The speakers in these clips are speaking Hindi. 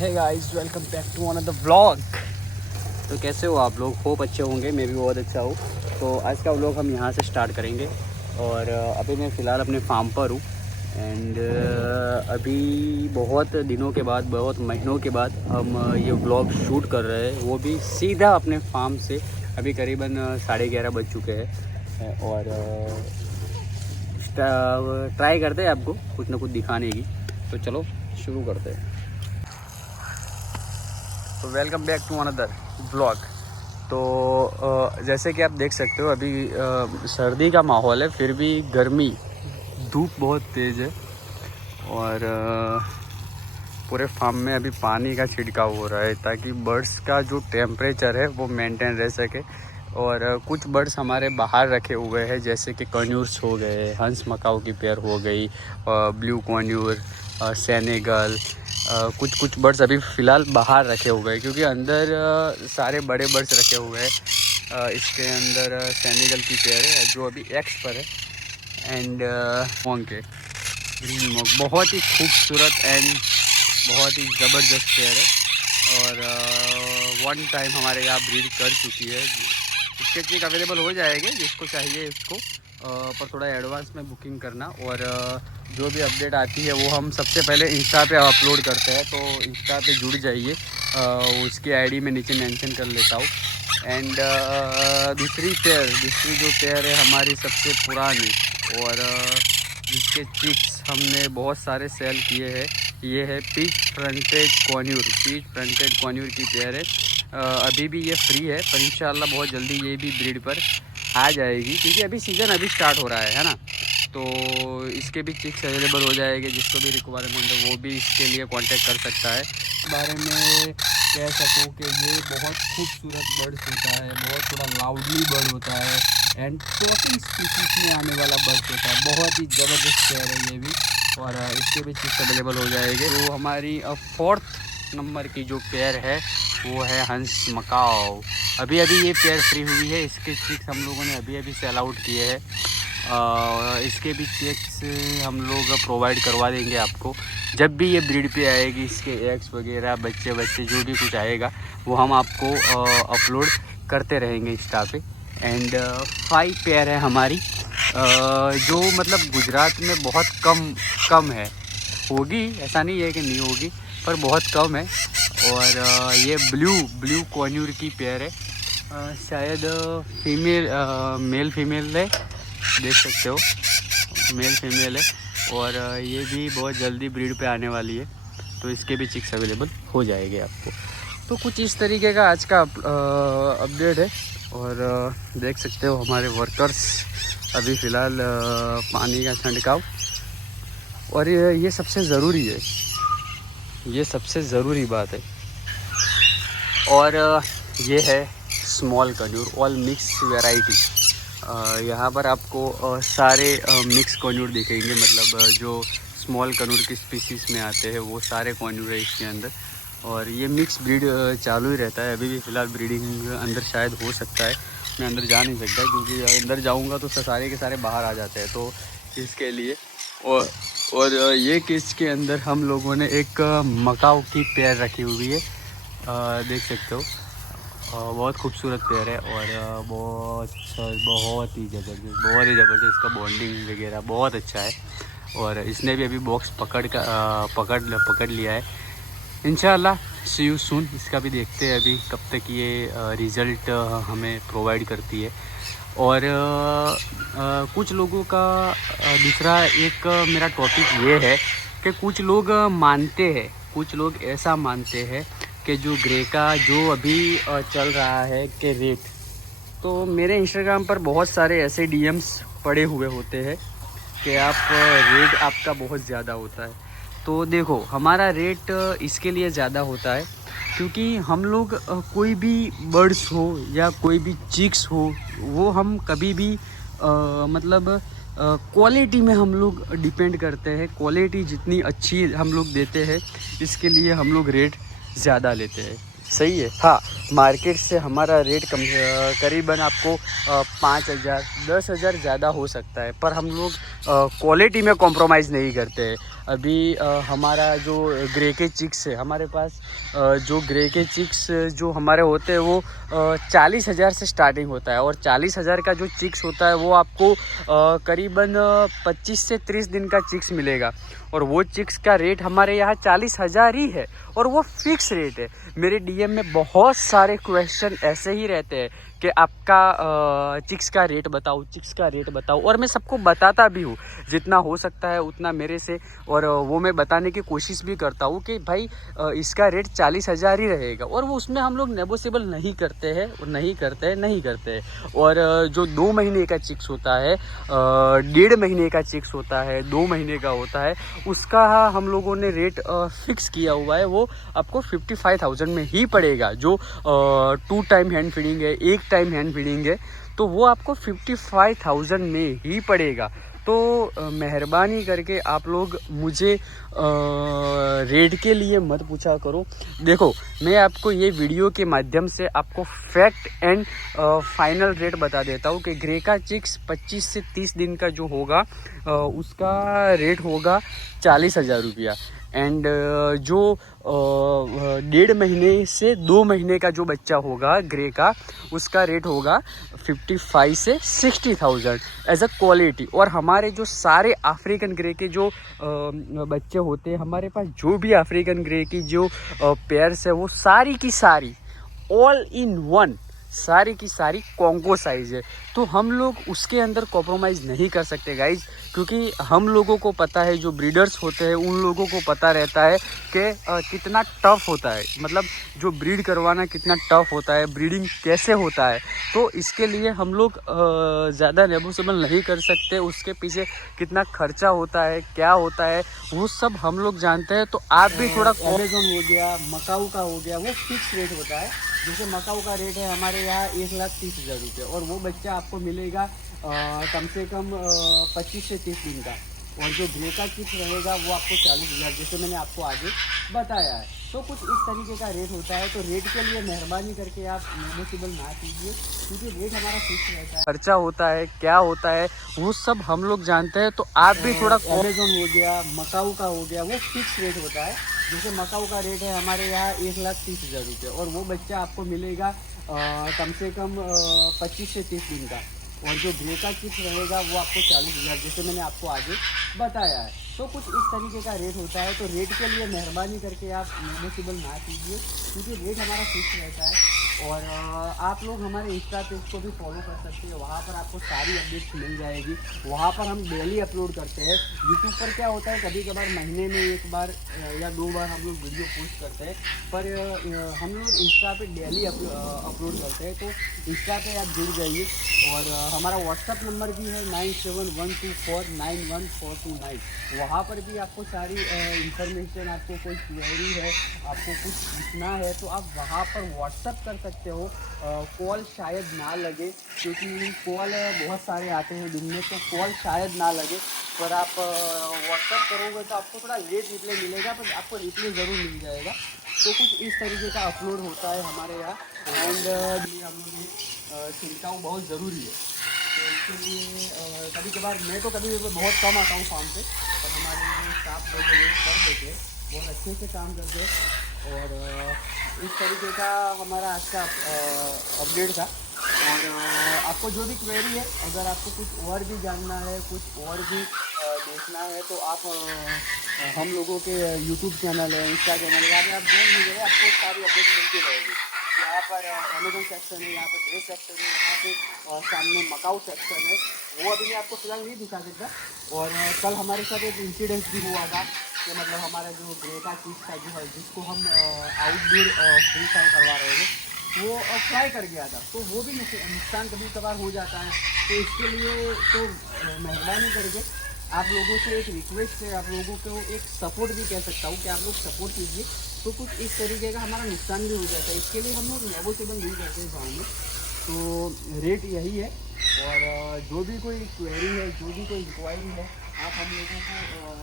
Hey guys, welcome back to another vlog. तो कैसे हो आप लोग? होप अच्छे होंगे, मैं भी बहुत अच्छा हूँ। तो आज का व्लॉग हम यहाँ से स्टार्ट करेंगे। और अभी मैं फ़िलहाल अपने फार्म पर हूँ। एंड अभी बहुत दिनों के बाद, बहुत महीनों के बाद हम ये व्लॉग शूट कर रहे हैं, वो भी सीधा अपने फार्म से। अभी करीबन 11:30 बज चुके हैं। और ट्राई करते हैं आपको कुछ ना कुछ दिखाने की। तो चलो शुरू करते हैं। तो welcome back to another vlog. तो जैसे कि आप देख सकते हो, अभी सर्दी का माहौल है, फिर भी गर्मी, धूप बहुत तेज़ है। और पूरे फार्म में अभी पानी का छिड़काव हो रहा है ताकि बर्ड्स का जो टेम्परेचर है वो मेंटेन रह सके। और कुछ बर्ड्स हमारे बाहर रखे हुए हैं, जैसे कि कन्यूर्स हो गए, हंस मकाऊ की पेयर हो गई, ब्लू कन्यूर, सेनेगल। कुछ बर्ड्स अभी फ़िलहाल बाहर रखे हुए हैं, क्योंकि अंदर सारे बड़े बर्ड्स रखे हुए हैं। इसके अंदर सेनेगल की पेयर है जो अभी एक्स पर है। एंड मोंग के ग्रीन मोंग बहुत ही खूबसूरत एंड बहुत ही ज़बरदस्त पेयर है। और वन टाइम हमारे यहाँ ब्रीड कर चुकी है। इसके चीक अवेलेबल हो जाएंगे जिसको चाहिए इसको, पर थोड़ा एडवांस में बुकिंग करना। और जो भी अपडेट आती है वो हम सबसे पहले इंस्टा पे अपलोड करते हैं, तो इंस्टा पे जुड़ जाइए। उसकी आईडी में नीचे मेंशन कर लेता हूँ। एंड दूसरी जो पेयर है हमारी सबसे पुरानी, और जिसके चिक्स हमने बहुत सारे सेल किए हैं, ये है पीच फ्रंटेड कॉन्यूर की पेयर है। अभी भी ये फ्री है, पर इंशाल्लाह बहुत जल्दी ये भी ब्रीड पर आ जाएगी, क्योंकि अभी सीज़न स्टार्ट हो रहा है ना। तो इसके भी चिक्स अवेलेबल हो जाएंगे। जिसको भी रिक्वायरमेंट है वो भी इसके लिए कांटेक्ट कर सकता है। इस बारे में कह सकूँ कि ये बहुत खूबसूरत बर्ड्स होता है, बहुत थोड़ा लाउडली बर्ड होता है, एंड टॉकिंग स्पीशीज़ में आने वाला बर्ड होता है। बहुत ही ज़बरदस्त पेयर है ये भी, और इसके भी चिक्स अवेलेबल हो जाएंगे। तो हमारी 4th नंबर की जो पेयर है वो है हंस मकाओ। अभी ये पेयर फ्री हुई है। इसके चिक्स हम लोगों ने अभी सेल आउट किए हैं। इसके भी चिक्स हम लोग प्रोवाइड करवा देंगे आपको जब भी ये ब्रीड पे आएगी। इसके एग्स वगैरह, बच्चे जो भी कुछ आएगा वो हम आपको अपलोड करते रहेंगे इंस्टा पे। एंड 5 पेयर है हमारी, जो मतलब गुजरात में बहुत कम है। होगी, ऐसा नहीं है कि नहीं होगी, पर बहुत कम है। और ये ब्लू कॉन्यूर की पेयर है। शायद मेल फीमेल है, देख सकते हो, मेल फीमेल है। और ये भी बहुत जल्दी ब्रीड पे आने वाली है, तो इसके भी चिक्स अवेलेबल हो जाएंगे आपको। तो कुछ इस तरीके का आज का अपडेट है। और देख सकते हो हमारे वर्कर्स अभी फ़िलहाल पानी का छिड़काव। और ये सबसे ज़रूरी है, ये सबसे ज़रूरी बात है। और ये है small conure, all mix variety. यहाँ पर आपको सारे मिक्स कन्यूर दिखेंगे, मतलब जो स्मॉल कन्यूर की स्पीसीज़ में आते हैं वो सारे कन्यूर है इसके अंदर। और ये मिक्स ब्रीड चालू ही रहता है। अभी भी फ़िलहाल ब्रीडिंग अंदर शायद हो सकता है, मैं अंदर जा नहीं सकता क्योंकि अंदर जाऊँगा तो सारे के सारे बाहर आ जाते हैं, तो इसके लिए। और ये केस के अंदर हम लोगों ने एक मकाऊ की पेयर रखी हुई है, देख सकते हो। बहुत खूबसूरत पेयर है, और बहुत ही ज़बरदस्त इसका बॉन्डिंग वगैरह बहुत अच्छा है। और इसने भी अभी बॉक्स पकड़ लिया है। इंशाल्लाह सी यू सून। इसका भी देखते हैं अभी कब तक ये रिज़ल्ट हमें प्रोवाइड करती है। और कुछ लोगों का दूसरा एक मेरा टॉपिक ये है कि कुछ लोग कुछ लोग ऐसा मानते हैं कि जो ग्रे का जो अभी चल रहा है कि रेट, तो मेरे इंस्टाग्राम पर बहुत सारे ऐसे डीएम्स पड़े हुए होते हैं कि आप रेट आपका बहुत ज़्यादा होता है। तो देखो, हमारा रेट इसके लिए ज़्यादा होता है क्योंकि हम लोग कोई भी बर्ड्स हो या कोई भी चिक्स हो, वो हम कभी भी मतलब क्वालिटी में हम लोग डिपेंड करते हैं। क्वालिटी जितनी अच्छी हम लोग देते हैं, इसके लिए हम लोग रेट ज़्यादा लेते हैं। सही है। हाँ, मार्केट से हमारा रेट करीबन आपको 5,000 10,000 ज़्यादा हो सकता है, पर हम लोग क्वालिटी में कॉम्प्रोमाइज़ नहीं करते हैं। अभी हमारा जो ग्रे के चिक्स है हमारे पास, जो ग्रे के चिक्स जो हमारे होते हैं वो 40,000 से स्टार्टिंग होता है। और 40,000 का जो चिक्स होता है वो आपको करीबन 25 से 30 दिन का चिक्स मिलेगा। और वो चिक्स का रेट हमारे यहाँ 40,000 ही है और वो फिक्स रेट है। मेरे डीएम में बहुत सारे क्वेश्चन ऐसे ही रहते हैं कि आपका चिक्स का रेट बताओ, चिक्स का रेट बताओ, और मैं सबको बताता भी हूँ जितना हो सकता है उतना मेरे से। और वो मैं बताने की कोशिश भी करता हूँ कि भाई इसका रेट 40,000 ही रहेगा। और वो उसमें हम लोग नेगोशिएबल नहीं करते हैं, नहीं करते हैं। और जो 2 महीने का चिक्स होता है, 1.5 महीने का चिक्स होता है, 2 महीने का होता है, उसका हम लोगों ने रेट फिक्स किया हुआ है। वो आपको 55,000 में ही पड़ेगा। जो 2 टाइम हैंड फीडिंग है, 1 टाइम हैंड फीडिंग है, तो वो आपको 55,000 में ही पड़ेगा। तो मेहरबानी करके आप लोग मुझे रेट के लिए मत पूछा करो। देखो, मैं आपको ये वीडियो के माध्यम से आपको फैक्ट एंड फाइनल रेट बता देता हूँ कि ग्रे का चिक्स 25 से 30 दिन का जो होगा उसका रेट होगा 40,000 रुपया। एंड जो 1.5 महीने से 2 महीने का जो बच्चा होगा ग्रे का, उसका रेट होगा 55 से 60,000 एज अ क्वालिटी। और हमारे जो सारे अफ्रीकन ग्रे के जो बच्चे होते हैं, हमारे पास जो भी अफ्रीकन ग्रे की जो पेयर्स है वो सारी की सारी ऑल इन वन, सारी की सारी कॉन्गो साइज़ है। तो हम लोग उसके अंदर कॉम्प्रोमाइज़ नहीं कर सकते गाइज, क्योंकि हम लोगों को पता है, जो ब्रीडर्स होते हैं उन लोगों को पता रहता है कि कितना टफ़ होता है, मतलब जो ब्रीड करवाना कितना टफ़ होता है, ब्रीडिंग कैसे होता है। तो इसके लिए हम लोग ज़्यादा नेगोशिएबल नहीं कर सकते। उसके पीछे कितना खर्चा होता है, क्या होता है, वो सब हम लोग जानते हैं। तो आप भी थोड़ा, अमेज़न हो गया, मकाऊ का हो गया, वो फिक्स रेट होता है। जैसे मकाऊ का रेट है हमारे यहाँ 1,30,000 रुपये, और वो बच्चा आपको मिलेगा कम से कम 25 से 30 दिन का। और जो ग्रे का चिक्स रहेगा वो आपको 40,000, जैसे मैंने आपको आगे बताया है। तो कुछ इस तरीके का रेट होता है। तो रेट के लिए मेहरबानी करके आप नेगोशिएबल ना कीजिए, क्योंकि रेट हमारा फिक्स रहता है। खर्चा होता है, क्या होता है, वो सब हम लोग जानते हैं। तो आप भी थोड़ा, अमेज़न हो गया, मकाऊ का हो गया, वो फिक्स रेट होता है। जैसे मकाऊ का रेट है हमारे यहाँ 1,30,000 रुपये, और वो बच्चा आपको मिलेगा कम से कम 25 से 30 दिन का। और जो ग्रे का चिक्स रहेगा वो आपको 40,000, जैसे मैंने आपको आगे बताया है। तो कुछ इस तरीके का रेट होता है। तो रेट के लिए मेहरबानी करके आप नेगोशिएबल ना कीजिए, क्योंकि रेट हमारा फिक्स रहता है। और आप लोग हमारे इंस्टा पेज को भी फॉलो कर सकते हैं, वहाँ पर आपको सारी अपडेट्स मिल जाएगी। वहाँ पर हम डेली अपलोड करते हैं। यूट्यूब पर क्या होता है, कभी कभार महीने में 1 बार या 2 बार हम लोग वीडियो पोस्ट करते हैं, पर हम लोग इंस्टा पे डेली अपलोड करते हैं। तो इंस्टा पे आप जुड़ जाइए। और हमारा व्हाट्सअप नंबर भी है 9712491429। वहाँ पर भी आपको सारी इंफॉर्मेशन, आपको कोई क्वेरी है, आपको कुछ पूछना है, तो आप वहाँ पर व्हाट्सअप कर सकते हो। कॉल शायद ना लगे, क्योंकि कॉल बहुत सारे आते हैं दिन में, तो कॉल शायद ना लगे। पर आप व्हाट्सअप करोगे तो आपको थोड़ा लेट रिप्लाई मिलेगा, पर आपको रिप्लाई ज़रूर मिल जाएगा। तो कुछ इस तरीके का अपलोड होता है हमारे यहाँ। एंड हम लोग छिड़काव बहुत ज़रूरी है, तो इसके लिए कभी कभार मैं तो कभी बहुत कम आता हूँ फार्म पे, पर हमारे स्टाफ लोग कर देते हैं, बहुत अच्छे से काम करते हैं। और इस तरीके का हमारा आज का अपडेट था। और आपको जो भी क्वेरी है, अगर आपको कुछ और भी जानना है, कुछ और भी देखना है, तो आप हम लोगों के यूट्यूब चैनल है, इंस्टा चैनल है, यहाँ पे आप ढूंढ लीजिएगा, आपको सारी अपडेट मिलती रहेगी। यहाँ पर अमेज़न सेक्शन है, यहाँ पर ड्रेस सेक्शन है, यहाँ पे सामने मकाऊ सेक्शन है। वो अभी मैं आपको फिलहाल नहीं दिखा सकता। और कल हमारे साथ एक इंसिडेंट भी हुआ था कि मतलब हमारा जो ग्रे का चिक्स था, जो है जिसको हम आउटडोर फ्री फ्राई करवा रहे थे, वो फ्राई कर गया था। तो वो भी नुकसान कभी कभार हो जाता है। तो इसके लिए तो मेहरबानी करके आप लोगों से एक रिक्वेस्ट है, आप लोगों को एक सपोर्ट भी कह सकता हूँ कि आप लोग सपोर्ट कीजिए। तो कुछ इस तरीके का हमारा नुकसान भी हो जाता है, इसके लिए हम लोग नेगोशिएबल नहीं करते हैं गाँव में। तो रेट यही है। और जो भी कोई क्वेरी है, जो भी कोई इंक्वायरी है, आप हम लोगों को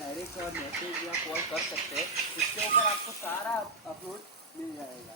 डायरेक्ट मैसेज या कॉल कर सकते हैं। इसके ऊपर आपको सारा अपलोड मिल जाएगा।